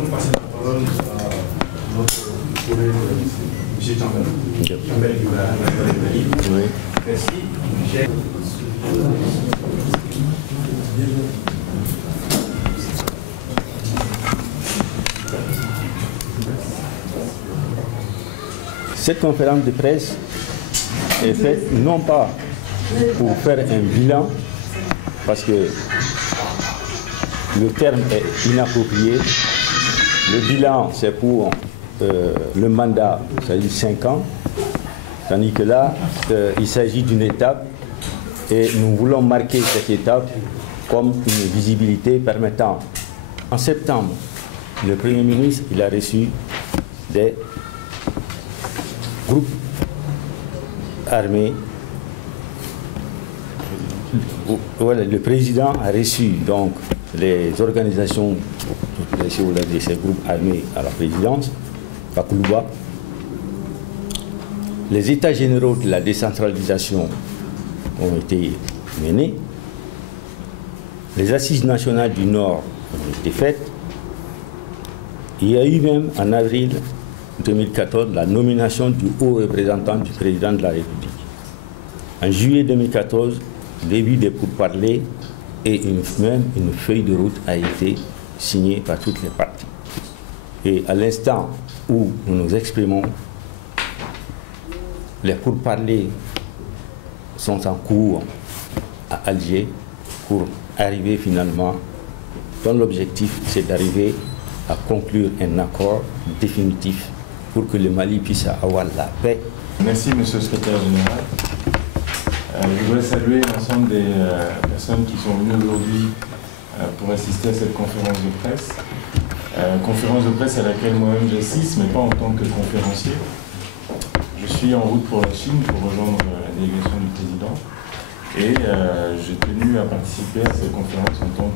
allons passer la parole à notre collègue, M. Campbell, qui va la oui. Merci. Cette conférence de presse est faite non pas pour faire un bilan, parce que le terme est inapproprié. Le bilan, c'est pour le mandat, c'est-à-dire 5 ans, tandis que là, il s'agit d'une étape et nous voulons marquer cette étape comme une visibilité permettant. En septembre, le Premier ministre il a reçu des groupes armés. Voilà, le président a reçu donc les organisations de ces groupes armés à la présidence, à Koulouba. Les états généraux de la décentralisation ont été menés. Les assises nationales du Nord ont été faites. Il y a eu même en avril 2014 la nomination du haut représentant du président de la République. En juillet 2014, début des pourparlers et même une feuille de route a été signée par toutes les parties. Et à l'instant où nous nous exprimons, les pourparlers sont en cours à Alger pour arriver finalement, dont l'objectif c'est d'arriver à conclure un accord définitif pour que le Mali puisse avoir la paix. Merci, Monsieur le Secrétaire général. Je voudrais saluer l'ensemble des personnes qui sont venues aujourd'hui pour assister à cette conférence de presse. Conférence de presse à laquelle moi-même j'assiste, mais pas en tant que conférencier. Je suis en route pour la Chine pour rejoindre la délégation du président. Et j'ai tenu à participer à cette conférence en tant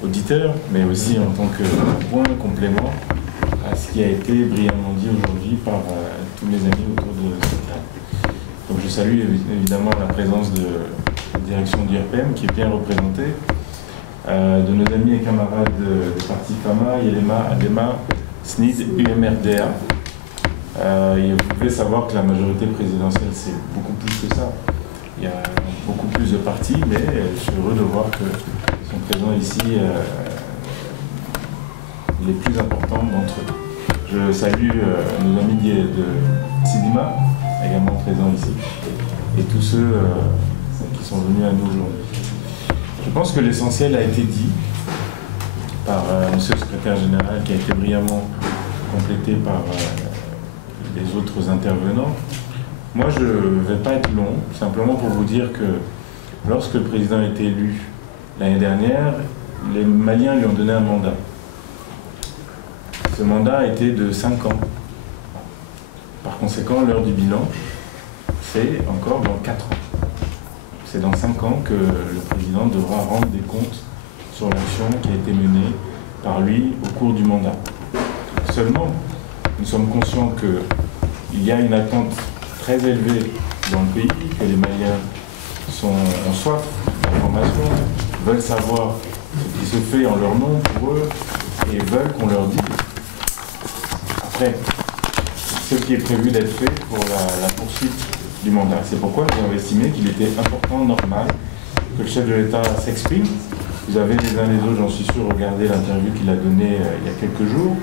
qu'auditeur, mais aussi en tant que point complément à ce qui a été brillamment dit aujourd'hui par tous mes amis autour de cette table. Donc je salue évidemment la présence de la direction du RPM qui est bien représentée, de nos amis et camarades des partis FAMA, YELEMA, ADEMA, SNID, UMRDA. Vous pouvez savoir que la majorité présidentielle c'est beaucoup plus que ça. Il y a beaucoup plus de partis, mais je suis heureux de voir qu'ils sont présents ici les plus importants d'entre eux. Je salue nos amis de Sidima, également présents ici, et tous ceux qui sont venus à nous aujourd'hui. Je pense que l'essentiel a été dit par Monsieur le Secrétaire général, qui a été brillamment complété par les autres intervenants. Moi, je ne vais pas être long, simplement pour vous dire que lorsque le président a été élu l'année dernière, les Maliens lui ont donné un mandat. Ce mandat a été de 5 ans. Par conséquent, l'heure du bilan, c'est encore dans 4 ans. C'est dans 5 ans que le président devra rendre des comptes sur l'action qui a été menée par lui au cours du mandat. Seulement, nous sommes conscients qu'il y a une attente très élevée dans le pays, que les Maliens ont soif d'information, veulent savoir ce qui se fait en leur nom pour eux et veulent qu'on leur dise après ce qui est prévu d'être fait pour la poursuite du mandat. C'est pourquoi nous avons estimé qu'il était important, normal, que le chef de l'État s'exprime. Vous avez les uns les autres, j'en suis sûr, regardé l'interview qu'il a donnée il y a quelques jours.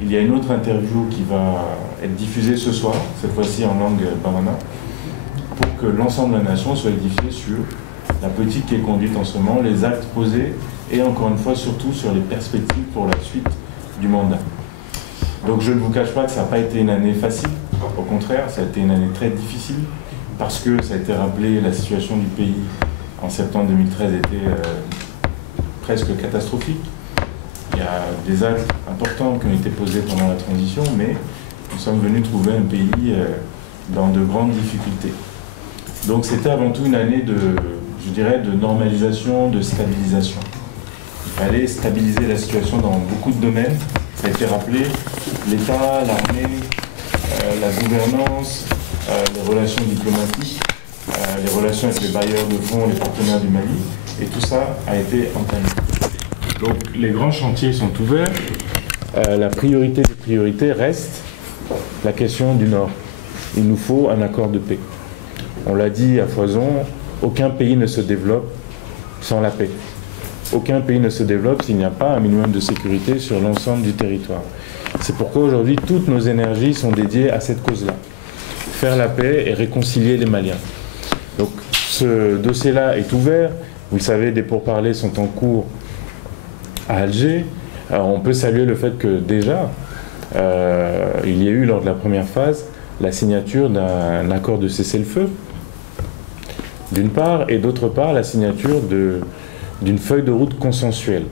Il y a une autre interview qui va être diffusée ce soir, cette fois-ci en langue bamana, pour que l'ensemble de la nation soit édifié sur la politique qui est conduite en ce moment, les actes posés et encore une fois surtout sur les perspectives pour la suite du mandat. Donc je ne vous cache pas que ça n'a pas été une année facile, au contraire, ça a été une année très difficile, parce que ça a été rappelé, la situation du pays en septembre 2013 était presque catastrophique. Il y a des actes importants qui ont été posés pendant la transition, mais nous sommes venus trouver un pays dans de grandes difficultés. Donc c'était avant tout une année je dirais, de normalisation, de stabilisation. Il fallait stabiliser la situation dans beaucoup de domaines. Ça a été rappelé, l'État, l'armée, la gouvernance, les relations diplomatiques, les relations avec les bailleurs de fonds, les partenaires du Mali, et tout ça a été entamé. Donc les grands chantiers sont ouverts, la priorité des priorités reste la question du Nord. Il nous faut un accord de paix. On l'a dit à foison, aucun pays ne se développe sans la paix. Aucun pays ne se développe s'il n'y a pas un minimum de sécurité sur l'ensemble du territoire. C'est pourquoi aujourd'hui toutes nos énergies sont dédiées à cette cause-là. Faire la paix et réconcilier les Maliens. Donc ce dossier-là est ouvert. Vous le savez, des pourparlers sont en cours à Alger. Alors, on peut saluer le fait que déjà, il y a eu lors de la première phase la signature d'un accord de cessez-le-feu, d'une part, et d'autre part la signature d'une feuille de route consensuelle.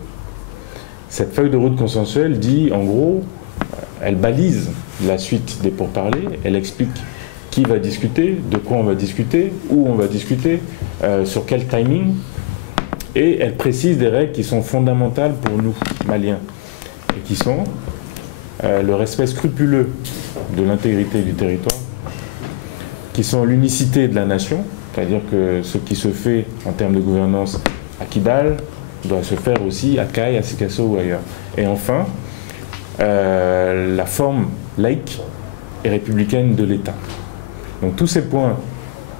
Cette feuille de route consensuelle dit, en gros, elle balise la suite des pourparlers, elle explique qui va discuter, de quoi on va discuter, où on va discuter, sur quel timing, et elle précise des règles qui sont fondamentales pour nous, Maliens, et qui sont le respect scrupuleux de l'intégrité du territoire, qui sont l'unicité de la nation, c'est-à-dire que ce qui se fait en termes de gouvernance à Kidal doit se faire aussi à Kay, à Sikasso ou ailleurs. Et enfin, la forme laïque et républicaine de l'État. Donc tous ces points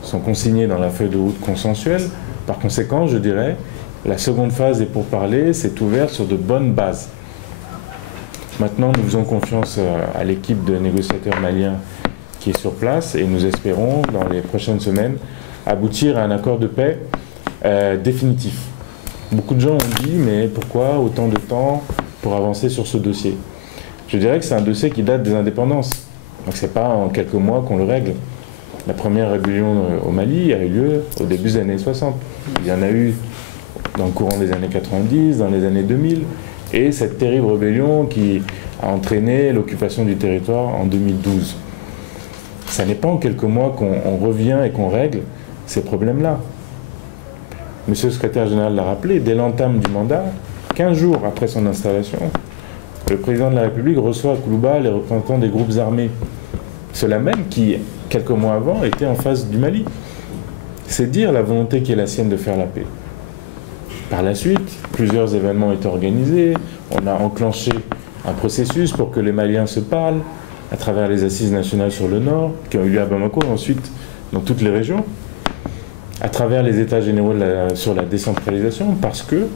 sont consignés dans la feuille de route consensuelle. Par conséquent, je dirais, la seconde phase des pourparlers s'est ouverte sur de bonnes bases. Maintenant, nous faisons confiance à l'équipe de négociateurs maliens qui est sur place et nous espérons, dans les prochaines semaines, aboutir à un accord de paix définitif. Beaucoup de gens ont dit, mais pourquoi autant de temps pour avancer sur ce dossier? Je dirais que c'est un dossier qui date des indépendances. Donc ce n'est pas en quelques mois qu'on le règle. La première rébellion au Mali a eu lieu au début des années 60. Il y en a eu dans le courant des années 90, dans les années 2000, et cette terrible rébellion qui a entraîné l'occupation du territoire en 2012. Ça n'est pas en quelques mois qu'on revient et qu'on règle ces problèmes-là. Monsieur le secrétaire général l'a rappelé, dès l'entame du mandat, 15 jours après son installation, le président de la République reçoit à Koulouba les représentants des groupes armés. Ceux-là même qui, quelques mois avant, étaient en face du Mali. C'est dire la volonté qui est la sienne de faire la paix. Par la suite, plusieurs événements ont été organisés. On a enclenché un processus pour que les Maliens se parlent à travers les assises nationales sur le Nord, qui ont eu lieu à Bamako, et ensuite dans toutes les régions, à travers les états généraux sur la décentralisation, parce que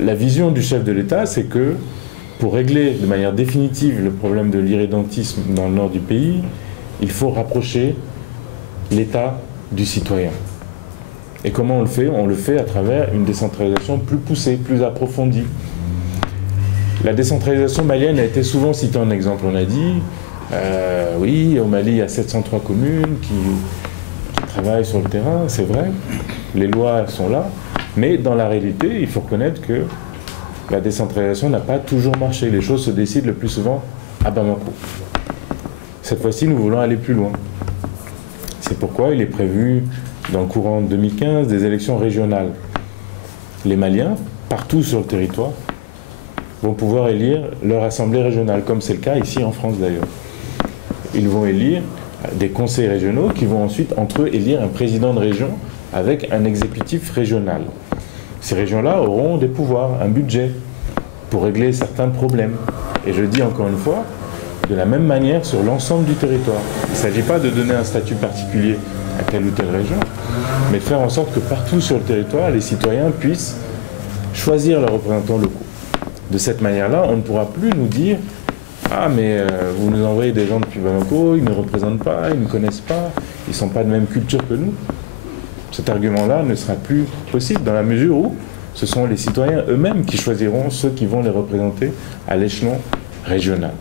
la vision du chef de l'État, c'est que pour régler de manière définitive le problème de l'irrédentisme dans le nord du pays, il faut rapprocher l'État du citoyen. Et comment on le fait? On le fait à travers une décentralisation plus poussée, plus approfondie. La décentralisation malienne a été souvent citée en exemple. On a dit, oui, au Mali, il y a 703 communes qui travaillent sur le terrain, c'est vrai, les lois sont là, mais dans la réalité, il faut reconnaître que la décentralisation n'a pas toujours marché. Les choses se décident le plus souvent à Bamako. Cette fois-ci, nous voulons aller plus loin. C'est pourquoi il est prévu, dans le courant de 2015, des élections régionales. Les Maliens, partout sur le territoire, vont pouvoir élire leur assemblée régionale, comme c'est le cas ici en France d'ailleurs. Ils vont élire des conseils régionaux qui vont ensuite, entre eux, élire un président de région avec un exécutif régional. Ces régions-là auront des pouvoirs, un budget pour régler certains problèmes. Et je dis encore une fois, de la même manière sur l'ensemble du territoire. Il ne s'agit pas de donner un statut particulier à telle ou telle région, mais de faire en sorte que partout sur le territoire, les citoyens puissent choisir leurs représentants locaux. De cette manière-là, on ne pourra plus nous dire « Ah, mais vous nous envoyez des gens depuis Bamako, ils ne représentent pas, ils ne connaissent pas, ils ne sont pas de même culture que nous. » Cet argument-là ne sera plus possible dans la mesure où ce sont les citoyens eux-mêmes qui choisiront ceux qui vont les représenter à l'échelon régional.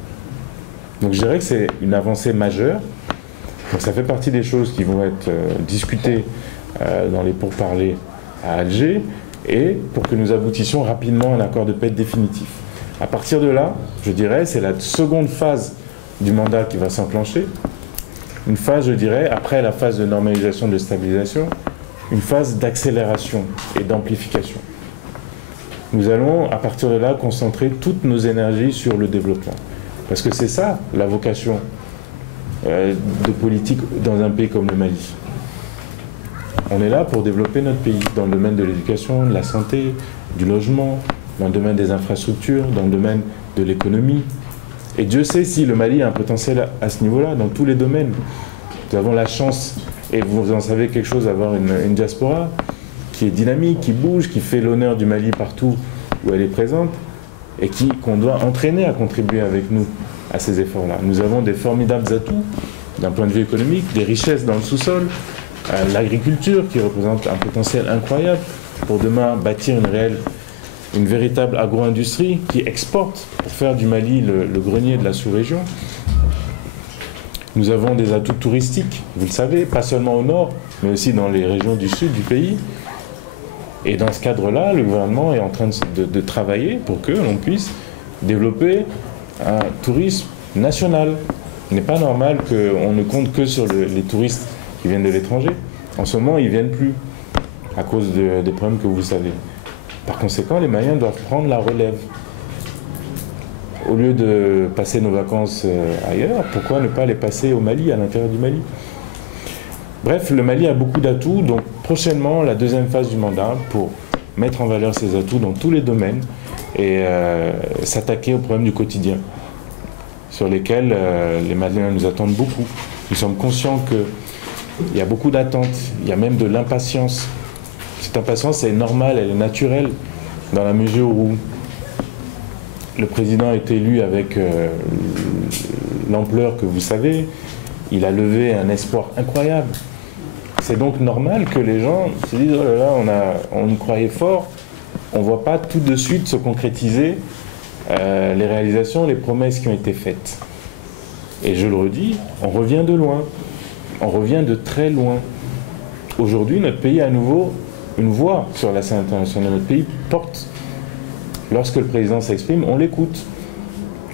Donc je dirais que c'est une avancée majeure. Donc ça fait partie des choses qui vont être discutées dans les pourparlers à Alger et pour que nous aboutissions rapidement à un accord de paix définitif. À partir de là, je dirais, c'est la seconde phase du mandat qui va s'enclencher. Une phase, je dirais, après la phase de normalisation, de stabilisation, une phase d'accélération et d'amplification. Nous allons, à partir de là, concentrer toutes nos énergies sur le développement. Parce que c'est ça, la vocation de politique dans un pays comme le Mali. On est là pour développer notre pays dans le domaine de l'éducation, de la santé, du logement, dans le domaine des infrastructures, dans le domaine de l'économie, Et Dieu sait si le Mali a un potentiel à ce niveau-là, dans tous les domaines. Nous avons la chance, et vous en savez quelque chose, d'avoir une diaspora qui est dynamique, qui bouge, qui fait l'honneur du Mali partout où elle est présente, et qu'on doit entraîner à contribuer avec nous à ces efforts-là. Nous avons des formidables atouts d'un point de vue économique, des richesses dans le sous-sol, l'agriculture qui représente un potentiel incroyable pour demain bâtir une véritable agro-industrie qui exporte pour faire du Mali le grenier de la sous-région. Nous avons des atouts touristiques, vous le savez, pas seulement au nord, mais aussi dans les régions du sud du pays. Et dans ce cadre-là, le gouvernement est en train de travailler pour que l'on puisse développer un tourisme national. Il n'est pas normal qu'on ne compte que sur les touristes qui viennent de l'étranger. En ce moment, ils ne viennent plus à cause des problèmes que vous savez. Par conséquent, les Maliens doivent prendre la relève. Au lieu de passer nos vacances ailleurs, pourquoi ne pas les passer au Mali, à l'intérieur du Mali? Bref, le Mali a beaucoup d'atouts, donc prochainement, la deuxième phase du mandat pour mettre en valeur ces atouts dans tous les domaines et s'attaquer aux problèmes du quotidien, sur lesquels les Maliens nous attendent beaucoup. Nous sommes conscients qu'il y a beaucoup d'attentes, il y a même de l'impatience. Cette impatience est normale, elle est naturelle, dans la mesure où le président est élu avec l'ampleur que vous savez. Il a levé un espoir incroyable. C'est donc normal que les gens se disent « Oh là là, on y croyait fort ». On ne voit pas tout de suite se concrétiser les réalisations, les promesses qui ont été faites. Et je le redis, on revient de loin. On revient de très loin. Aujourd'hui, notre pays a à nouveau une voix sur la scène internationale. Notre pays porte. Lorsque le président s'exprime, on l'écoute.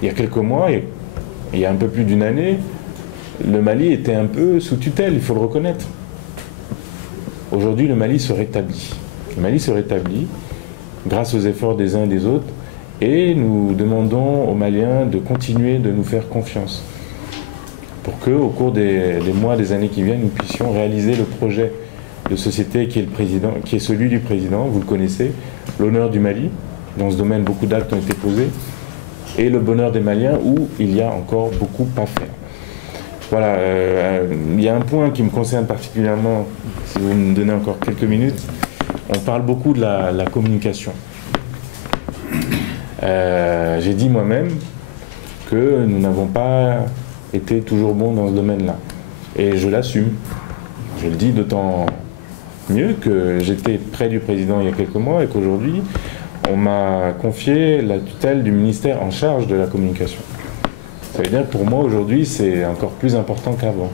Il y a quelques mois, il y a un peu plus d'une année, le Mali était un peu sous tutelle, il faut le reconnaître. Aujourd'hui, le Mali se rétablit. Le Mali se rétablit grâce aux efforts des uns et des autres, et nous demandons aux Maliens de continuer de nous faire confiance pour qu'au cours des mois, des années qui viennent, nous puissions réaliser le projet de société qui est celui du président, vous le connaissez, l'honneur du Mali. Dans ce domaine, beaucoup d'actes ont été posés, et le bonheur des Maliens où il y a encore beaucoup à faire. Voilà, il y a un point qui me concerne particulièrement, si vous me donnez encore quelques minutes. On parle beaucoup de la communication. J'ai dit moi-même que nous n'avons pas été toujours bons dans ce domaine-là. Et je l'assume. Je le dis d'autant mieux que j'étais près du président il y a quelques mois et qu'aujourd'hui, on m'a confié la tutelle du ministère en charge de la communication. Ça veut dire que pour moi, aujourd'hui, c'est encore plus important qu'avant.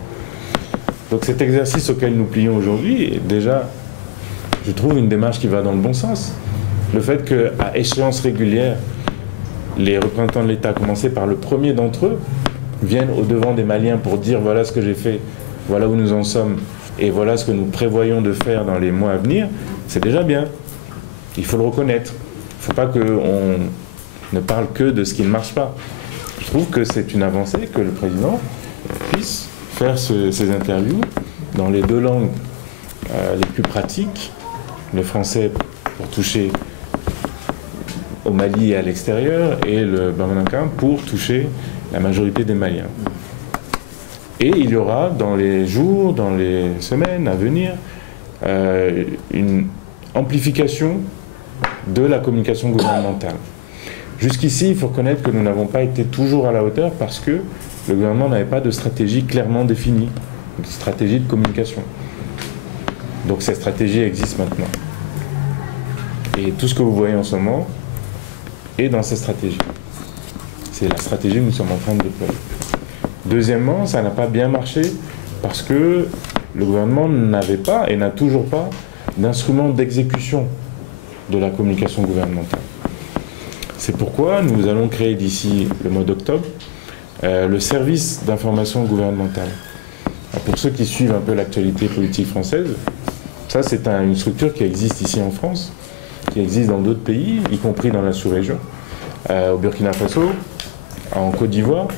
Donc cet exercice auquel nous plions aujourd'hui, déjà, je trouve une démarche qui va dans le bon sens. Le fait qu'à échéance régulière, les représentants de l'État, à commencer par le premier d'entre eux, viennent au-devant des Maliens pour dire voilà ce que j'ai fait, voilà où nous en sommes, et voilà ce que nous prévoyons de faire dans les mois à venir, c'est déjà bien. Il faut le reconnaître. Il ne faut pas qu'on ne parle que de ce qui ne marche pas. Je trouve que c'est une avancée que le président puisse faire ces interviews dans les deux langues les plus pratiques, le français pour toucher au Mali et à l'extérieur, et le bamanankan pour toucher la majorité des Maliens. Et il y aura dans les jours, dans les semaines à venir, une amplification de la communication gouvernementale. Jusqu'ici, il faut reconnaître que nous n'avons pas été toujours à la hauteur parce que le gouvernement n'avait pas de stratégie clairement définie, une stratégie de communication. Donc cette stratégie existe maintenant. Et tout ce que vous voyez en ce moment est dans cette stratégie. C'est la stratégie que nous sommes en train de déployer. Deuxièmement, ça n'a pas bien marché parce que le gouvernement n'avait pas et n'a toujours pas d'instrument d'exécution de la communication gouvernementale. C'est pourquoi nous allons créer d'ici le mois d'octobre le service d'information gouvernementale. Pour ceux qui suivent un peu l'actualité politique française, ça c'est une structure qui existe ici en France, qui existe dans d'autres pays, y compris dans la sous-région, au Burkina Faso, en Côte d'Ivoire.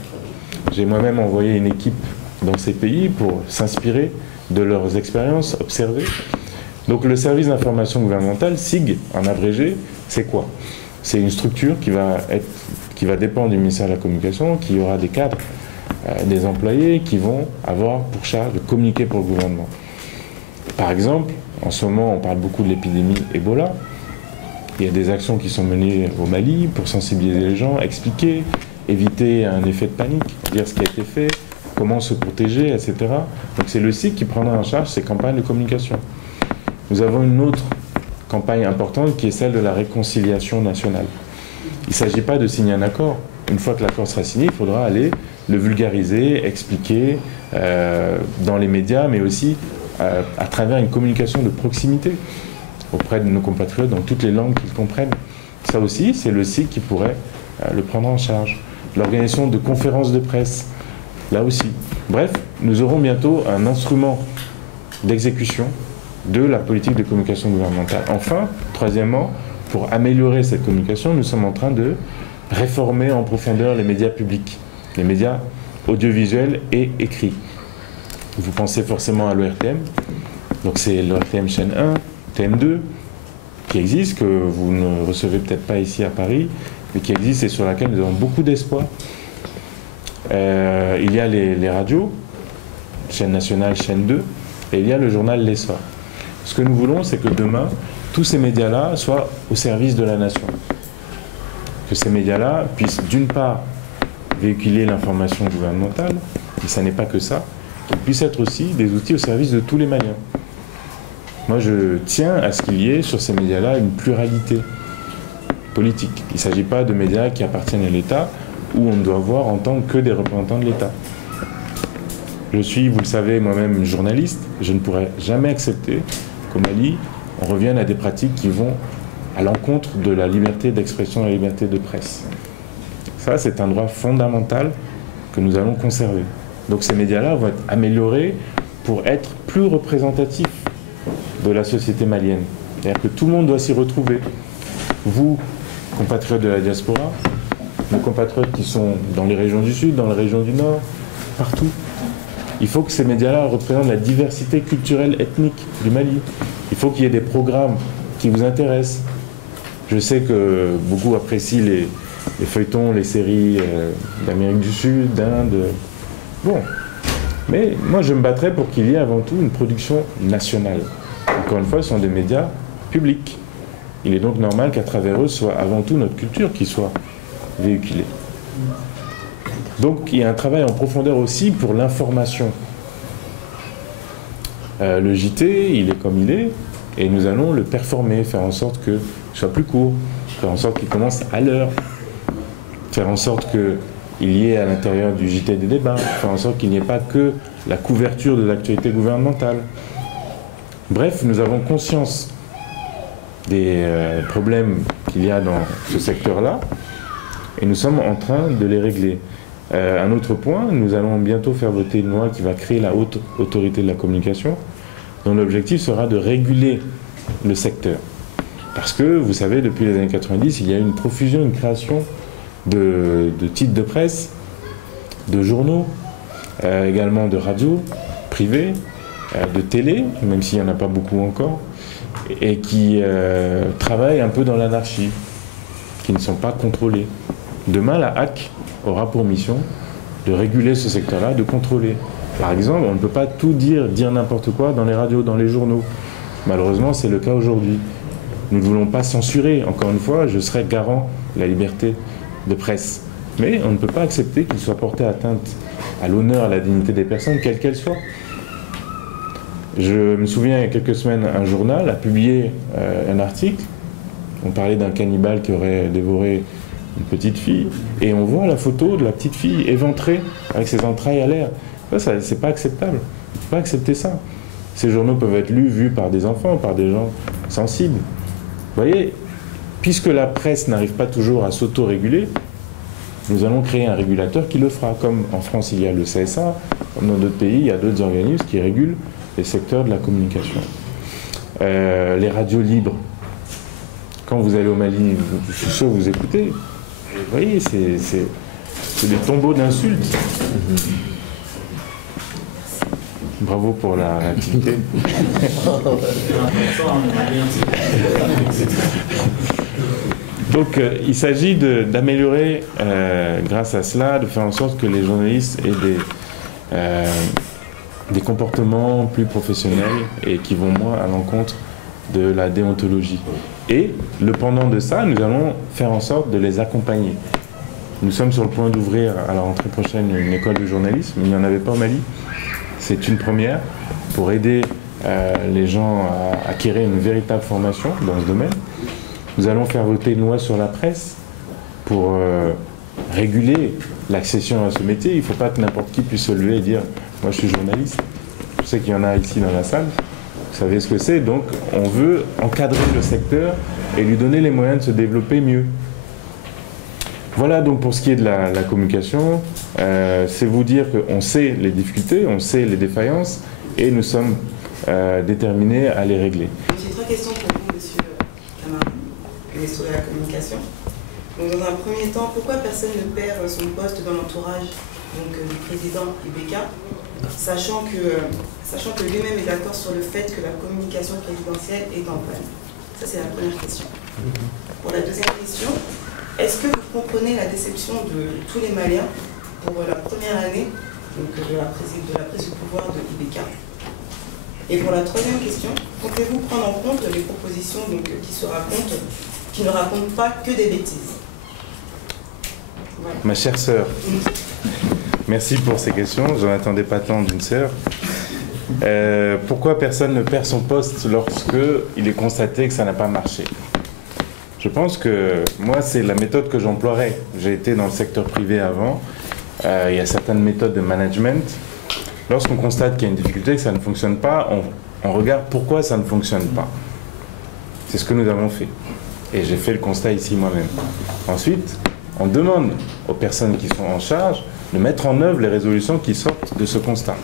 J'ai moi-même envoyé une équipe dans ces pays pour s'inspirer de leurs expériences, observer. Donc le service d'information gouvernementale, SIG, en abrégé, c'est quoi? C'est une structure qui va dépendre du ministère de la Communication, qui aura des cadres, des employés qui vont avoir pour charge de communiquer pour le gouvernement. Par exemple, en ce moment, on parle beaucoup de l'épidémie Ebola. Il y a des actions qui sont menées au Mali pour sensibiliser les gens, expliquer, éviter un effet de panique, dire ce qui a été fait, comment se protéger, etc. Donc c'est le SIC qui prendra en charge ces campagnes de communication. Nous avons une autre campagne importante qui est celle de la réconciliation nationale. Il ne s'agit pas de signer un accord. Une fois que l'accord sera signé, il faudra aller le vulgariser, expliquer dans les médias, mais aussi à travers une communication de proximité auprès de nos compatriotes dans toutes les langues qu'ils comprennent. Ça aussi, c'est le SIC qui pourrait le prendre en charge. L'organisation de conférences de presse, là aussi. Bref, nous aurons bientôt un instrument d'exécution de la politique de communication gouvernementale. Enfin, troisièmement, pour améliorer cette communication, nous sommes en train de réformer en profondeur les médias publics, les médias audiovisuels et écrits. Vous pensez forcément à l'ORTM, donc c'est l'ORTM chaîne 1, TM2, qui existe, que vous ne recevez peut-être pas ici à Paris, mais qui existe et sur laquelle nous avons beaucoup d'espoir. Il y a les radios, chaîne nationale, chaîne 2, et il y a le journal Les Soirs. Ce que nous voulons, c'est que demain, tous ces médias-là soient au service de la nation. Que ces médias-là puissent, d'une part, véhiculer l'information gouvernementale, mais ça n'est pas que ça, qu'ils puissent être aussi des outils au service de tous les Maliens. Moi, je tiens à ce qu'il y ait sur ces médias-là une pluralité politique. Il ne s'agit pas de médias qui appartiennent à l'État, où on ne doit voir en tant que des représentants de l'État. Je suis, vous le savez, moi-même journaliste. Je ne pourrais jamais accepter qu'au Mali, on revienne à des pratiques qui vont à l'encontre de la liberté d'expression et de la liberté de presse. Ça, c'est un droit fondamental que nous allons conserver. Donc ces médias-là vont être améliorés pour être plus représentatifs de la société malienne. C'est-à-dire que tout le monde doit s'y retrouver. Vous, compatriotes de la diaspora, nos compatriotes qui sont dans les régions du Sud, dans les régions du Nord, partout. Il faut que ces médias-là représentent la diversité culturelle, ethnique du Mali. Il faut qu'il y ait des programmes qui vous intéressent. Je sais que beaucoup apprécient les feuilletons, les séries d'Amérique du Sud, d'Inde. Bon. Mais moi, je me battrais pour qu'il y ait avant tout une production nationale. Encore une fois, ce sont des médias publics. Il est donc normal qu'à travers eux soit avant tout notre culture qui soit véhiculée. Donc il y a un travail en profondeur aussi pour l'information. Le JT, il est comme il est, et nous allons le performer, faire en sorte qu'il soit plus court, faire en sorte qu'il commence à l'heure, faire en sorte qu'il y ait à l'intérieur du JT des débats, faire en sorte qu'il n'y ait pas que la couverture de l'actualité gouvernementale. Bref, nous avons conscience des problèmes qu'il y a dans ce secteur-là, et nous sommes en train de les régler. Un autre point, nous allons bientôt faire voter une loi qui va créer la haute autorité de la communication, dont l'objectif sera de réguler le secteur. Parce que, vous savez, depuis les années 90, il y a eu une profusion, une création de titres de presse, de journaux, également de radios privées, de télé, même s'il n'y en a pas beaucoup encore, et qui travaillent un peu dans l'anarchie, qui ne sont pas contrôlés. Demain, la HAC aura pour mission de réguler ce secteur-là, de contrôler. Par exemple, on ne peut pas tout dire n'importe quoi dans les radios, dans les journaux. Malheureusement, c'est le cas aujourd'hui. Nous ne voulons pas censurer. Encore une fois, je serai garant de la liberté de presse. Mais on ne peut pas accepter qu'il soit porté atteinte à l'honneur, à la dignité des personnes, quelles qu'elles soient. Je me souviens, il y a quelques semaines, un journal a publié un article. On parlait d'un cannibale qui aurait dévoré une petite fille, et on voit la photo de la petite fille éventrée avec ses entrailles à l'air. Ça, c'est pas acceptable. On ne peut pas accepter ça. Ces journaux peuvent être lus, vus par des enfants, par des gens sensibles. Vous voyez, puisque la presse n'arrive pas toujours à s'auto-réguler, nous allons créer un régulateur qui le fera. Comme en France, il y a le CSA, comme dans d'autres pays, il y a d'autres organismes qui régulent les secteurs de la communication. Les radios libres. Quand vous allez au Mali, je suis sûr que vous écoutez. Vous voyez, c'est des tombeaux d'insultes. Bravo pour l'activité. Donc il s'agit d'améliorer, grâce à cela, de faire en sorte que les journalistes aient des comportements plus professionnels et qui vont moins à l'encontre de la déontologie. Et le pendant de ça, nous allons faire en sorte de les accompagner. Nous sommes sur le point d'ouvrir à la rentrée prochaine une école de journalisme, il n'y en avait pas au Mali. C'est une première pour aider les gens à acquérir une véritable formation dans ce domaine. Nous allons faire voter une loi sur la presse pour réguler l'accession à ce métier. Il ne faut pas que n'importe qui puisse se lever et dire « moi je suis journaliste ». Je sais qu'il y en a ici dans la salle, vous savez ce que c'est. Donc on veut encadrer le secteur et lui donner les moyens de se développer mieux. Voilà donc pour ce qui est de la communication, c'est vous dire qu'on sait les difficultés, on sait les défaillances et nous sommes déterminés à les régler. J'ai 3 questions pour vous, monsieur Camara, ministre de la Communication. Donc, dans un premier temps, pourquoi personne ne perd son poste dans l'entourage du président Ibeka, sachant que lui-même est d'accord sur le fait que la communication présidentielle est en panne? Ça, c'est la première question. Pour la deuxième question, est-ce que vous comprenez la déception de tous les Maliens pour la première année de la prise du pouvoir de Ibeka? Et pour la troisième question, comptez-vous prendre en compte les propositions qui ne racontent pas que des bêtises? Voilà. Ma chère sœur, merci pour ces questions, j'en attendais pas tant d'une sœur. Pourquoi personne ne perd son poste lorsqu'il est constaté que ça n'a pas marché? Je pense que moi, c'est la méthode que j'emploierais. J'ai été dans le secteur privé avant. Il y a certaines méthodes de management. Lorsqu'on constate qu'il y a une difficulté, que ça ne fonctionne pas, on regarde pourquoi ça ne fonctionne pas. C'est ce que nous avons fait. Et j'ai fait le constat ici moi-même. Ensuite, on demande aux personnes qui sont en charge de mettre en œuvre les résolutions qui sortent de ce constat.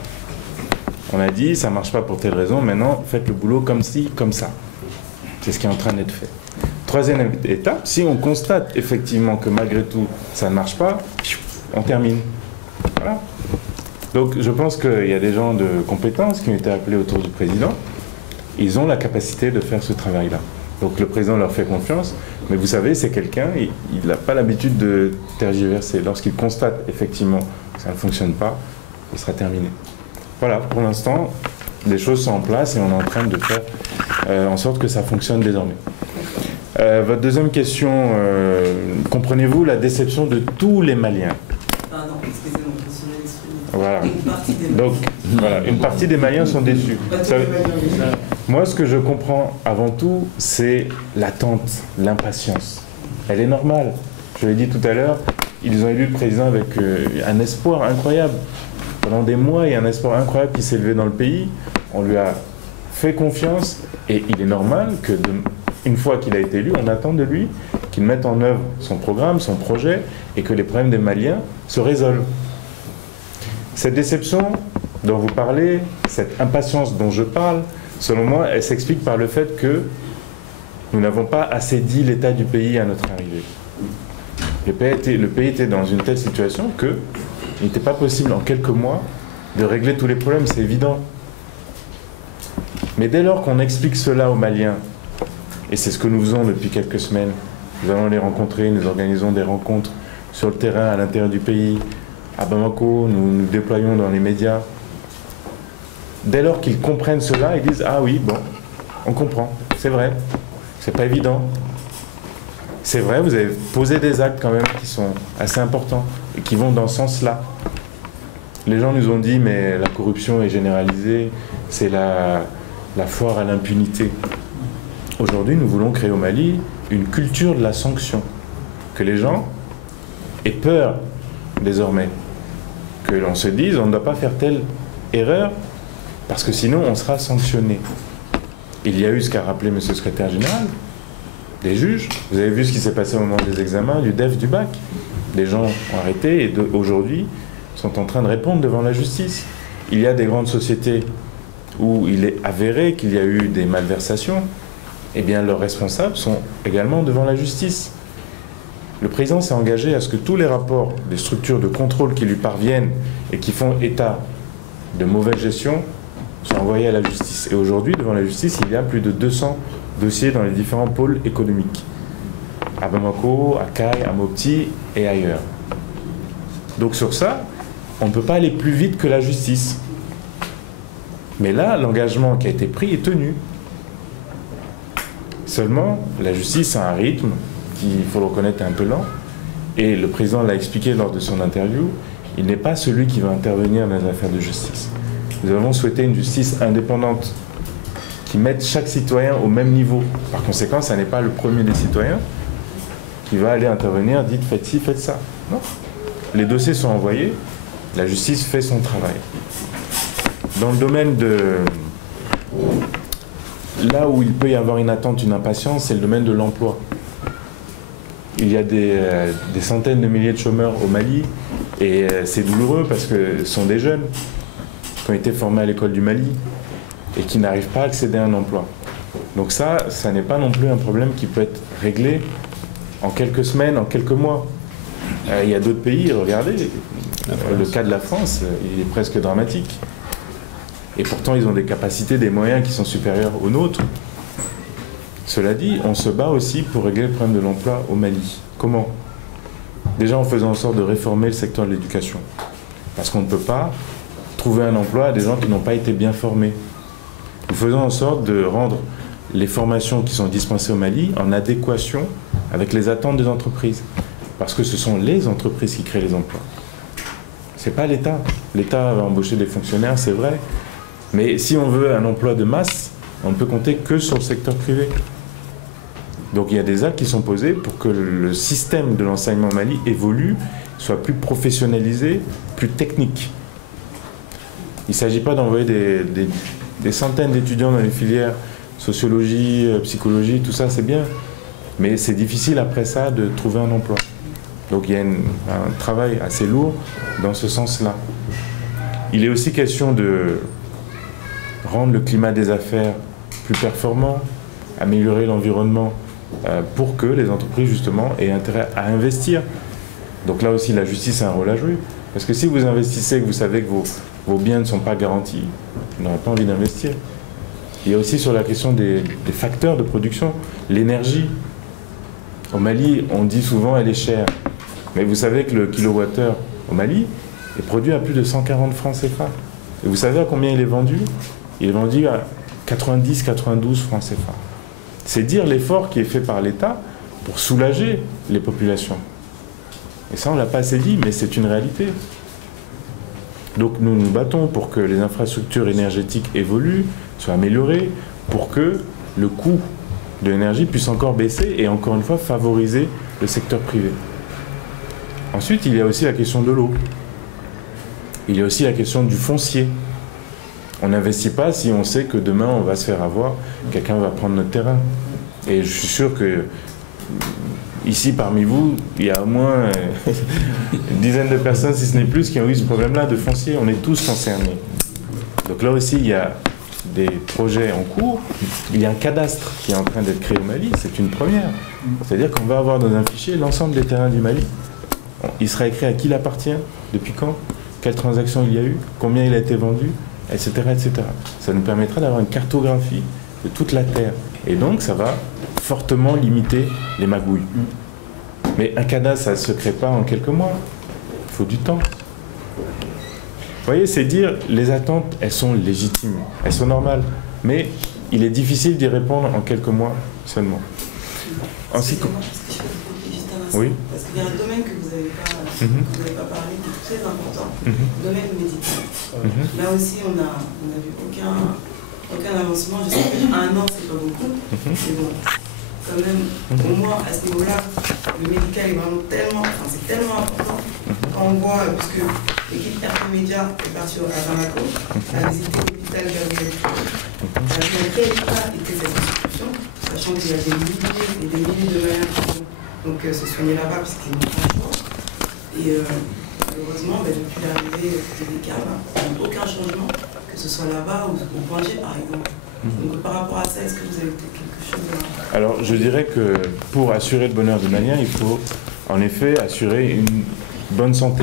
On a dit, ça ne marche pas pour telle raison, maintenant faites le boulot comme ci, comme ça. C'est ce qui est en train d'être fait. Troisième étape, si on constate effectivement que malgré tout ça ne marche pas, on termine. Voilà. Donc je pense qu'il y a des gens de compétences qui ont été appelés autour du président. Ils ont la capacité de faire ce travail-là. Donc le président leur fait confiance, mais vous savez, c'est quelqu'un, il n'a pas l'habitude de tergiverser. Lorsqu'il constate effectivement que ça ne fonctionne pas, il sera terminé. Voilà, pour l'instant, les choses sont en place et on est en train de faire en sorte que ça fonctionne désormais. Votre deuxième question, comprenez-vous la déception de tous les Maliens? Pardon, excusez-moi, je suis mal exprimée. Voilà. Une partie des Donc, voilà, une partie des Maliens sont déçus. Moi, ce que je comprends avant tout, c'est l'attente, l'impatience. Elle est normale. Je l'ai dit tout à l'heure, ils ont élu le président avec un espoir incroyable. Pendant des mois, il y a un espoir incroyable qui s'est levé dans le pays. On lui a fait confiance et il est normal que, une fois qu'il a été élu, on attend de lui qu'il mette en œuvre son programme, son projet et que les problèmes des Maliens se résolvent. Cette déception dont vous parlez, cette impatience dont je parle, selon moi, elle s'explique par le fait que nous n'avons pas assez dit l'état du pays à notre arrivée. Le pays était dans une telle situation qu'il n'était pas possible en quelques mois de régler tous les problèmes, c'est évident. Mais dès lors qu'on explique cela aux Maliens, et c'est ce que nous faisons depuis quelques semaines, nous allons les rencontrer, nous organisons des rencontres sur le terrain, à l'intérieur du pays, à Bamako, nous nous déployons dans les médias. Dès lors qu'ils comprennent cela, ils disent « Ah oui, bon, on comprend, c'est vrai, c'est pas évident. C'est vrai, vous avez posé des actes quand même qui sont assez importants et qui vont dans ce sens-là. » Les gens nous ont dit « Mais la corruption est généralisée, c'est la foire à l'impunité. » Aujourd'hui, nous voulons créer au Mali une culture de la sanction. Que les gens aient peur désormais. Que l'on se dise on ne doit pas faire telle erreur parce que sinon on sera sanctionné. Il y a eu ce qu'a rappelé M. le secrétaire général, des juges. Vous avez vu ce qui s'est passé au moment des examens, du DEF, du bac. Des gens ont arrêté et aujourd'hui sont en train de répondre devant la justice. Il y a des grandes sociétés où il est avéré qu'il y a eu des malversations. Eh bien, leurs responsables sont également devant la justice. Le président s'est engagé à ce que tous les rapports des structures de contrôle qui lui parviennent et qui font état de mauvaise gestion soient envoyés à la justice. Et aujourd'hui, devant la justice, il y a plus de 200 dossiers dans les différents pôles économiques. à Bamako, à Kay, à Mopti et ailleurs. Donc sur ça, on ne peut pas aller plus vite que la justice. Mais là, l'engagement qui a été pris est tenu. Seulement, la justice a un rythme qui, il faut le reconnaître, est un peu lent. Et le président l'a expliqué lors de son interview, il n'est pas celui qui va intervenir dans les affaires de justice. Nous avons souhaité une justice indépendante qui mette chaque citoyen au même niveau. Par conséquent, ça n'est pas le premier des citoyens qui va aller intervenir, dites faites ci, faites ça. Non. Les dossiers sont envoyés, la justice fait son travail. Dans le domaine de... Là où il peut y avoir une attente, une impatience, c'est le domaine de l'emploi. Il y a des centaines de milliers de chômeurs au Mali et c'est douloureux parce que ce sont des jeunes qui ont été formés à l'école du Mali et qui n'arrivent pas à accéder à un emploi. Donc ça n'est pas non plus un problème qui peut être réglé en quelques semaines, en quelques mois. Il y a d'autres pays, regardez, le cas de la France, il est presque dramatique. Et pourtant, ils ont des capacités, des moyens qui sont supérieurs aux nôtres. Cela dit, on se bat aussi pour régler le problème de l'emploi au Mali. Comment? Déjà en faisant en sorte de réformer le secteur de l'éducation. Parce qu'on ne peut pas trouver un emploi à des gens qui n'ont pas été bien formés. Nous faisons en sorte de rendre les formations qui sont dispensées au Mali en adéquation avec les attentes des entreprises. Parce que ce sont les entreprises qui créent les emplois. Ce n'est pas l'État. L'État va embaucher des fonctionnaires, c'est vrai. Mais si on veut un emploi de masse, on ne peut compter que sur le secteur privé. Donc il y a des actes qui sont posés pour que le système de l'enseignement au Mali évolue, soit plus professionnalisé, plus technique. Il ne s'agit pas d'envoyer des centaines d'étudiants dans les filières sociologie, psychologie, tout ça c'est bien. Mais c'est difficile après ça de trouver un emploi. Donc il y a un travail assez lourd dans ce sens-là. Il est aussi question de rendre le climat des affaires plus performant, améliorer l'environnement pour que les entreprises justement aient intérêt à investir. Donc là aussi la justice a un rôle à jouer. Parce que si vous investissez et que vous savez que vos biens ne sont pas garantis, vous n'aurez pas envie d'investir. Il y a aussi sur la question des facteurs de production, l'énergie. Au Mali, on dit souvent elle est chère. Mais vous savez que le kilowattheure au Mali est produit à plus de 140 francs CFA. Et vous savez à combien il est vendu? Il est vendu à 90-92 francs CFA. C'est dire l'effort qui est fait par l'État pour soulager les populations. Et ça, on ne l'a pas assez dit, mais c'est une réalité. Donc nous nous battons pour que les infrastructures énergétiques évoluent, soient améliorées, pour que le coût de l'énergie puisse encore baisser et encore une fois favoriser le secteur privé. Ensuite, il y a aussi la question de l'eau. Il y a aussi la question du foncier. On n'investit pas si on sait que demain on va se faire avoir, quelqu'un va prendre notre terrain. Et je suis sûr que ici, parmi vous, il y a au moins une dizaine de personnes, si ce n'est plus, qui ont eu ce problème-là de foncier. On est tous concernés. Donc là aussi, il y a des projets en cours. Il y a un cadastre qui est en train d'être créé au Mali. C'est une première. C'est-à-dire qu'on va avoir dans un fichier l'ensemble des terrains du Mali. Il sera écrit à qui il appartient, depuis quand, quelles transactions il y a eu, combien il a été vendu, etc., etc. Ça nous permettra d'avoir une cartographie de toute la terre. Et donc, ça va fortement limiter les magouilles. Mais un cadastre, ça ne se crée pas en quelques mois. Il faut du temps. Vous voyez, c'est dire, les attentes, elles sont légitimes, elles sont normales. Mais il est difficile d'y répondre en quelques mois seulement. Ensuite, oui. Parce qu'il y a un domaine que vous n'avez pas parlé, qui est très important, le domaine médical. Là aussi, on n'a vu aucun avancement. Je sais qu'un an, c'est pas beaucoup, mais bon, quand même, au moins à ce niveau-là, le médical est vraiment tellement, c'est tellement important. Quand on voit, parce que l'équipe RP Média est partie à Bamako, a visité l'hôpital Gabriel. Quel état était cette institution, sachant qu'il y a des milliers et des milliers de malades donc se soigner là-bas parce qu'ils n'ont pas le choix. Et malheureusement, depuis l'arrivée des CAV, il n'y a aucun changement, que ce soit là-bas ou au Point G par exemple. Donc par rapport à ça, est-ce que vous avez quelque chose à... Alors je dirais que pour assurer le bonheur du Malien, il faut en effet assurer une bonne santé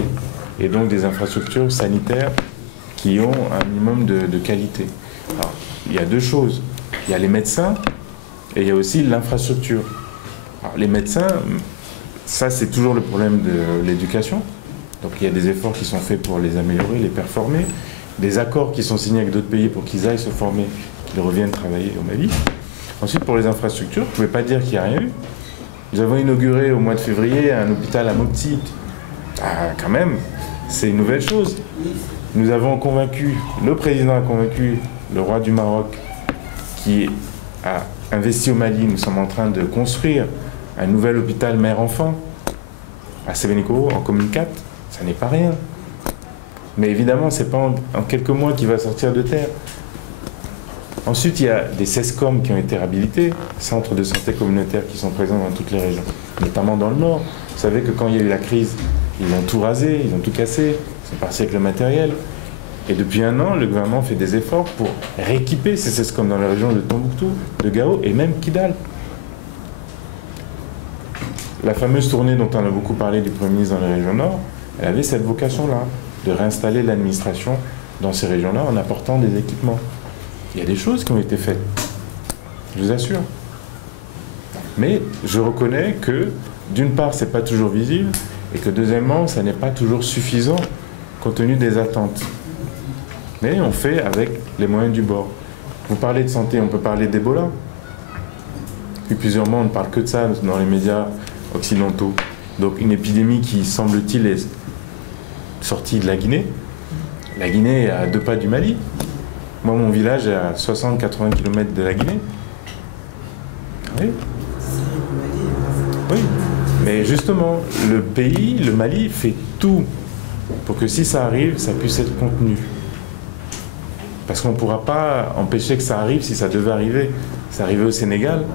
et donc des infrastructures sanitaires qui ont un minimum de qualité. Alors, il y a deux choses. Il y a les médecins et il y a aussi l'infrastructure. Alors, les médecins, ça c'est toujours le problème de l'éducation. Donc il y a des efforts qui sont faits pour les améliorer, les performer, des accords qui sont signés avec d'autres pays pour qu'ils aillent se former, qu'ils reviennent travailler au Mali. Ensuite, pour les infrastructures, vous ne pouvez pas dire qu'il n'y a rien eu. Nous avons inauguré au mois de février un hôpital à Mopti. Ah, quand même, c'est une nouvelle chose. Nous avons convaincu, le président a convaincu le roi du Maroc qui a investi au Mali. Nous sommes en train de construire un nouvel hôpital mère-enfant à Sévénico, en commune 4. Ça n'est pas rien. Mais évidemment, ce n'est pas en quelques mois qu'il va sortir de terre. Ensuite, il y a des CESCOM qui ont été réhabilités, centres de santé communautaires qui sont présents dans toutes les régions, notamment dans le Nord. Vous savez que quand il y a eu la crise, ils ont tout rasé, ils ont tout cassé, ils sont partis avec le matériel. Et depuis un an, le gouvernement fait des efforts pour rééquiper ces CESCOM dans la région de Tombouctou, de Gao et même Kidal. La fameuse tournée dont on a beaucoup parlé du Premier ministre dans les régions Nord, elle avait cette vocation-là, de réinstaller l'administration dans ces régions-là en apportant des équipements. Il y a des choses qui ont été faites, je vous assure. Mais je reconnais que, d'une part, ce n'est pas toujours visible, et que deuxièmement, ça n'est pas toujours suffisant compte tenu des attentes. Mais on fait avec les moyens du bord. Vous parlez de santé, on peut parler d'Ebola. Depuis plusieurs mois, on ne parle que de ça dans les médias occidentaux. Donc une épidémie qui, semble-t-il, est sortie de la Guinée. La Guinée est à 2 pas du Mali. Moi, mon village est à 60-80 km de la Guinée. Oui. Oui. Mais justement, le pays, le Mali, fait tout pour que si ça arrive, ça puisse être contenu. Parce qu'on ne pourra pas empêcher que ça arrive si ça devait arriver. C'est arrivé au Sénégal,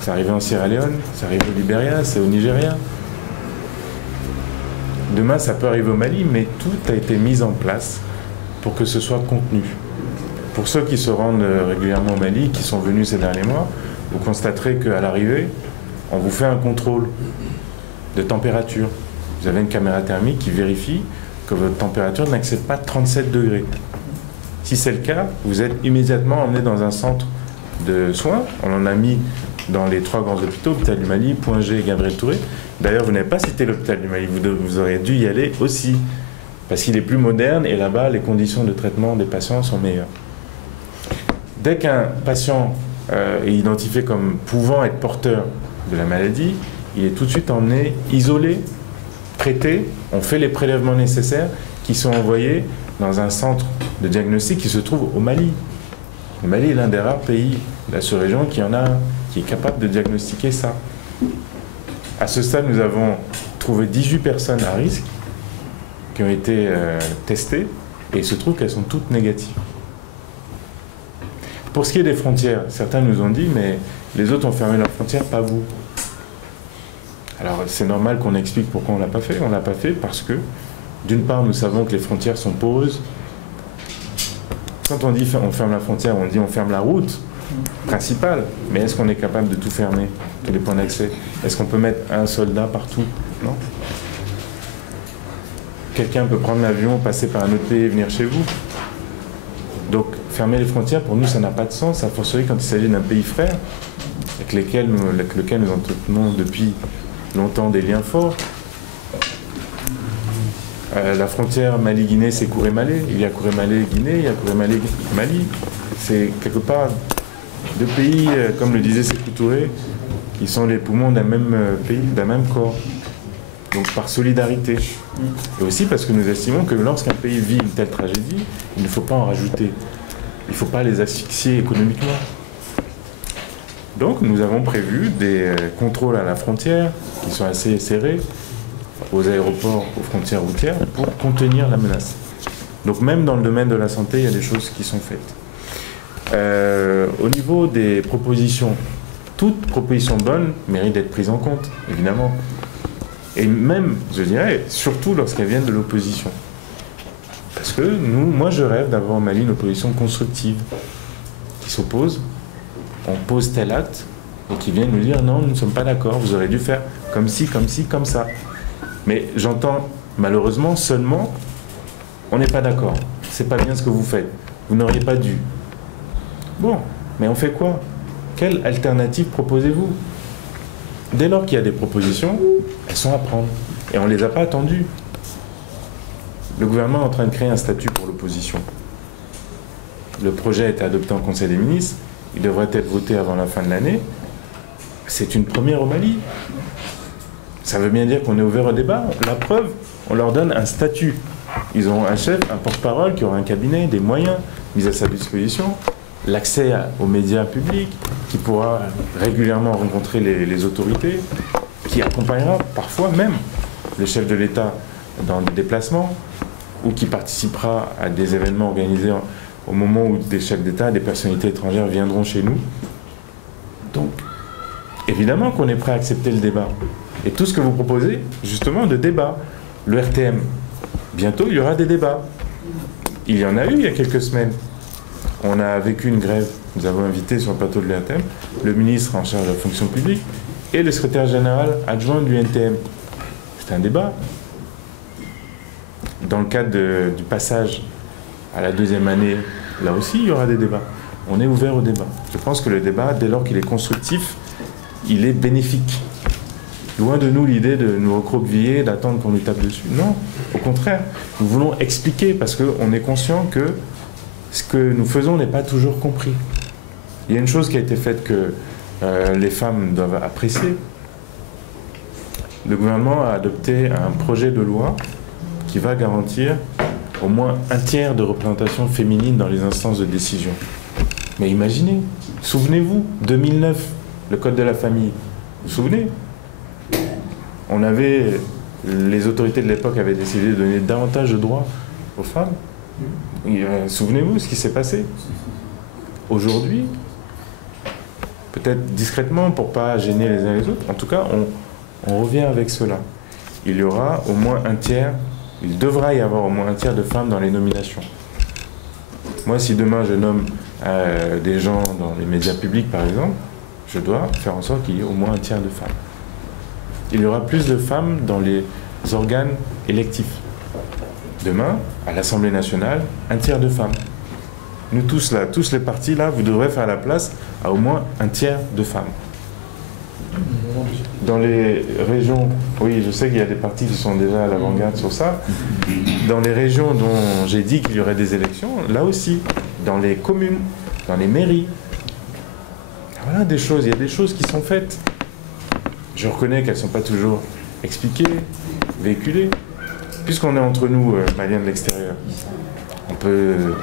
c'est arrivé en Sierra Leone, c'est arrivé au Libéria, c'est au Nigeria. Demain, ça peut arriver au Mali, mais tout a été mis en place pour que ce soit contenu. Pour ceux qui se rendent régulièrement au Mali, qui sont venus ces derniers mois, vous constaterez qu'à l'arrivée, on vous fait un contrôle de température. Vous avez une caméra thermique qui vérifie que votre température n'excède pas 37 degrés. Si c'est le cas, vous êtes immédiatement emmené dans un centre de soins. On en a mis dans les 3 grands hôpitaux, l'hôpital du Mali, Point G et Gabriel Touré. D'ailleurs, vous n'avez pas cité l'hôpital du Mali, vous auriez dû y aller aussi, parce qu'il est plus moderne et là-bas, les conditions de traitement des patients sont meilleures. Dès qu'un patient est identifié comme pouvant être porteur de la maladie, il est tout de suite emmené, isolé, traité, on fait les prélèvements nécessaires qui sont envoyés dans un centre de diagnostic qui se trouve au Mali. Le Mali est l'un des rares pays de la sous-région qui est capable de diagnostiquer ça. À ce stade, nous avons trouvé 18 personnes à risque qui ont été testées et il se trouve qu'elles sont toutes négatives. Pour ce qui est des frontières, certains nous ont dit, mais les autres ont fermé leurs frontières, pas vous. Alors c'est normal qu'on explique pourquoi on ne l'a pas fait. On ne l'a pas fait parce que, d'une part, nous savons que les frontières sont poreuses. Quand on dit on ferme la frontière, on dit on ferme la route principale. Mais est-ce qu'on est capable de tout fermer, tous les points d'accès? Est-ce qu'on peut mettre un soldat partout? Non. Quelqu'un peut prendre l'avion, passer par un autre pays et venir chez vous. Donc, fermer les frontières, pour nous, ça n'a pas de sens, à fortiori quand il s'agit d'un pays frère, avec lequel nous entretenons depuis longtemps des liens forts. La frontière Mali-Guinée, c'est Kouré-Malé. Il y a Kouré-Malé-Guinée, il y a Kouré-Malé-Mali. C'est quelque part 2 pays, comme le disait Sékou Touré, qui sont les poumons d'un même pays, d'un même corps. Donc par solidarité. Et aussi parce que nous estimons que lorsqu'un pays vit une telle tragédie, il ne faut pas en rajouter. Il ne faut pas les asphyxier économiquement. Donc nous avons prévu des contrôles à la frontière qui sont assez serrés, aux aéroports, aux frontières routières, pour contenir la menace. Donc même dans le domaine de la santé, il y a des choses qui sont faites. Au niveau des propositions, toute proposition bonne mérite d'être prise en compte, évidemment. Et même, je dirais, surtout lorsqu'elles viennent de l'opposition. Parce que moi je rêve d'avoir au Mali une opposition constructive, qui s'oppose, on pose tel acte, et qui vient nous dire non, nous ne sommes pas d'accord, vous aurez dû faire comme ci, comme ça. Mais j'entends malheureusement seulement, on n'est pas d'accord, c'est pas bien ce que vous faites, vous n'auriez pas dû. Bon, mais on fait quoi? Quelle alternative proposez-vous? dès lors qu'il y a des propositions, elles sont à prendre. Et on ne les a pas attendues. Le gouvernement est en train de créer un statut pour l'opposition. Le projet a été adopté en Conseil des ministres. Il devrait être voté avant la fin de l'année. C'est une première au Mali. Ça veut bien dire qu'on est ouvert au débat. La preuve, on leur donne un statut. Ils ont un chef, un porte-parole qui aura un cabinet, des moyens mis à sa disposition, l'accès aux médias publics, qui pourra régulièrement rencontrer les autorités, qui accompagnera parfois même le chef de l'État dans des déplacements, ou qui participera à des événements organisés au moment où des chefs d'État, des personnalités étrangères viendront chez nous. Donc, évidemment qu'on est prêt à accepter le débat. Et tout ce que vous proposez, justement, de débat. Le RTM, bientôt, il y aura des débats. Il y en a eu il y a quelques semaines. On a vécu une grève. Nous avons invité sur le plateau de l'UNTM le ministre en charge de la fonction publique et le secrétaire général adjoint de l'UNTM. C'est un débat. Dans le cadre du passage à la deuxième année, là aussi, il y aura des débats. On est ouvert au débat. Je pense que le débat, dès lors qu'il est constructif, il est bénéfique. Loin de nous l'idée de nous recroqueviller, d'attendre qu'on nous tape dessus. Non, au contraire, nous voulons expliquer parce qu'on est conscient que ce que nous faisons n'est pas toujours compris. Il y a une chose qui a été faite que les femmes doivent apprécier. Le gouvernement a adopté un projet de loi qui va garantir au moins un tiers de représentation féminine dans les instances de décision. Mais imaginez, souvenez-vous, 2009, le Code de la famille, vous vous souvenez ? Les autorités de l'époque avaient décidé de donner davantage de droits aux femmes. Souvenez-vous ce qui s'est passé. Aujourd'hui, peut-être discrètement pour ne pas gêner les uns les autres, en tout cas, on revient avec cela. Il y aura au moins un tiers, il devra y avoir au moins un tiers de femmes dans les nominations. Moi, si demain je nomme des gens dans les médias publics, par exemple, je dois faire en sorte qu'il y ait au moins un tiers de femmes. Il y aura plus de femmes dans les organes électifs. Demain, à l'Assemblée nationale, un tiers de femmes. Nous tous là, tous les partis là, vous devrez faire la place à au moins un tiers de femmes. Dans les régions, oui, je sais qu'il y a des partis qui sont déjà à l'avant-garde sur ça. Dans les régions dont j'ai dit qu'il y aurait des élections, là aussi, dans les communes, dans les mairies. Voilà des choses, il y a des choses qui sont faites. Je reconnais qu'elles ne sont pas toujours expliquées, véhiculées. Puisqu'on est entre nous, Maliens de l'extérieur, on peut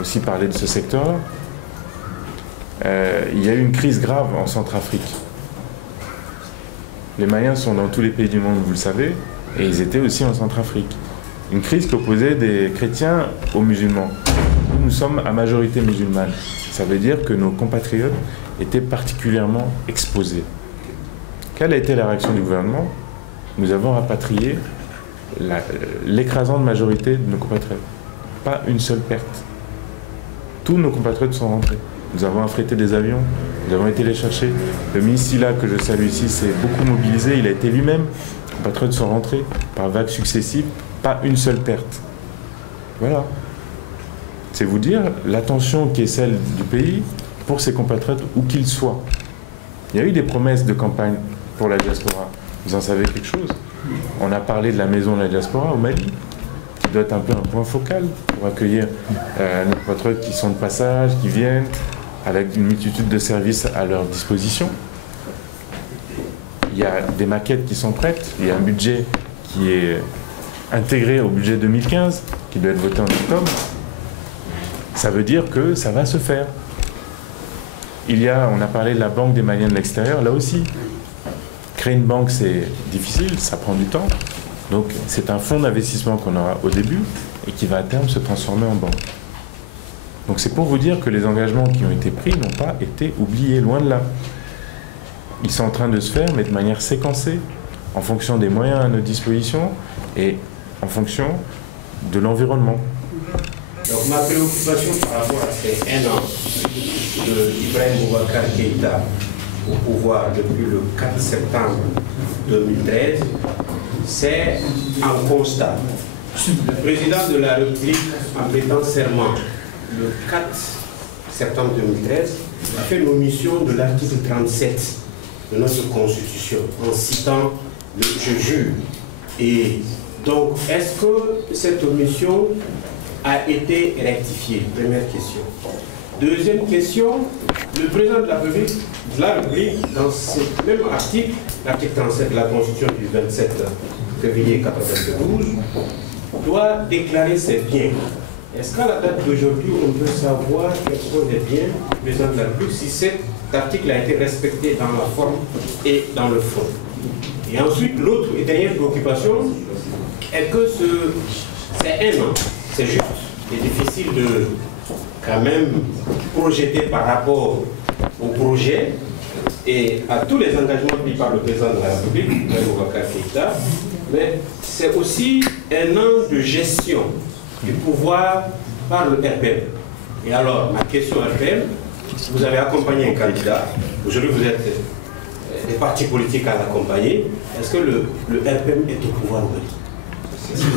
aussi parler de ce secteur-là. Il y a eu une crise grave en Centrafrique. Les Maliens sont dans tous les pays du monde, vous le savez, et ils étaient aussi en Centrafrique. Une crise qui opposait des chrétiens aux musulmans. Nous sommes à majorité musulmane. Ça veut dire que nos compatriotes étaient particulièrement exposés. Quelle a été la réaction du gouvernement? Nous avons rapatrié l'écrasante majorité de nos compatriotes. Pas une seule perte. Tous nos compatriotes sont rentrés. Nous avons affrété des avions, nous avons été les chercher. Le ministre Silla, que je salue ici, s'est beaucoup mobilisé. Il a été lui-même. Les compatriotes sont rentrés par vagues successives. Pas une seule perte. Voilà. C'est vous dire l'attention qui est celle du pays pour ses compatriotes, où qu'ils soient. Il y a eu des promesses de campagne pour la diaspora. Vous en savez quelque chose? On a parlé de la maison de la diaspora au Mali, qui doit être un peu un point focal pour accueillir nos compatriotes qui sont de passage, qui viennent, avec une multitude de services à leur disposition. Il y a des maquettes qui sont prêtes, il y a un budget qui est intégré au budget 2015, qui doit être voté en octobre. Ça veut dire que ça va se faire. On a parlé de la Banque des Maliens de l'extérieur, là aussi. Créer une banque, c'est difficile, ça prend du temps. Donc c'est un fonds d'investissement qu'on aura au début et qui va à terme se transformer en banque. Donc c'est pour vous dire que les engagements qui ont été pris n'ont pas été oubliés, loin de là. Ils sont en train de se faire, mais de manière séquencée, en fonction des moyens à notre disposition et en fonction de l'environnement. Donc ma préoccupation par rapport à ces 1 an d'Ibrahim Boubacar Keïta au pouvoir depuis le 4 septembre 2013, c'est un constat. Le président de la République, en prêtant serment le 4 septembre 2013, a fait l'omission de l'article 37 de notre Constitution en citant le « je jure ». Et donc, est-ce que cette omission a été rectifiée? Première question. Deuxième question, le président de la République, dans ce même article, l'article 37 de la Constitution du 27 février 1992, doit déclarer ses biens. Est-ce qu'à la date d'aujourd'hui, on peut savoir quels sont les biens du président de la République, si cet article a été respecté dans la forme et dans le fond? Et ensuite, l'autre et dernière préoccupation est que c'est un an, c'est juste, et difficile de quand même projeter par rapport au projet et à tous les engagements pris par le président de la République, Boubacar Keïta, mais c'est aussi un an de gestion du pouvoir par le RPM. Et alors, ma question RPM, vous avez accompagné un candidat, aujourd'hui vous êtes des partis politiques à l'accompagner, est-ce que le RPM est au pouvoir au Mali?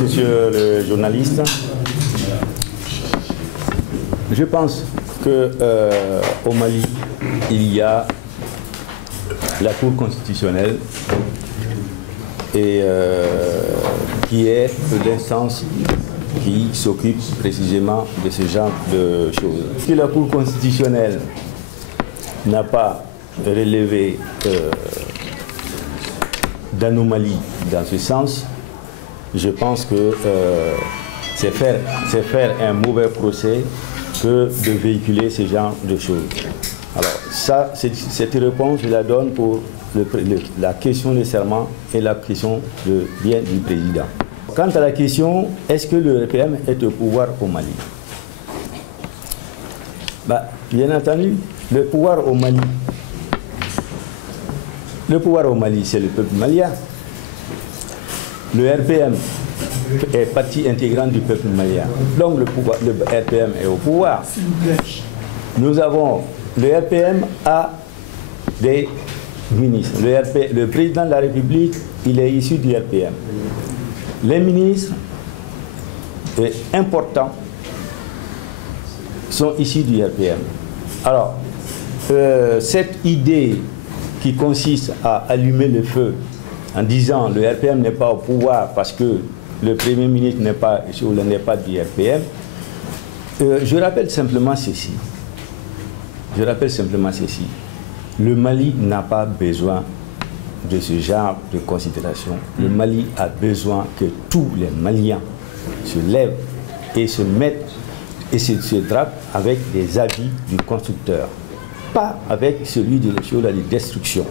Monsieur le journaliste, je pense qu'au Mali, il y a la Cour constitutionnelle et qui est l'instance qui s'occupe précisément de ce genre de choses. Si la Cour constitutionnelle n'a pas relevé d'anomalie dans ce sens, je pense que c'est faire un mauvais procès que de véhiculer ce genre de choses. Alors ça, cette réponse, je la donne pour la question des serments et la question bien du président. Quant à la question, est-ce que le RPM est au pouvoir au Mali? Bien entendu, le pouvoir au Mali, c'est le peuple malien. Le RPM est partie intégrante du peuple malien. Donc le RPM est au pouvoir. Nous avons, le RPM a des ministres. Le président de la République, il est issu du RPM. Les ministres importants sont issus du RPM. Alors, cette idée qui consiste à allumer le feu en disant le RPM n'est pas au pouvoir parce que le Premier ministre n'est pas du RPM, je rappelle simplement ceci. Le Mali n'a pas besoin de ce genre de considération. Le Mali a besoin que tous les Maliens se lèvent et se mettent et se drapent avec des avis du constructeur, pas avec celui de la destruction.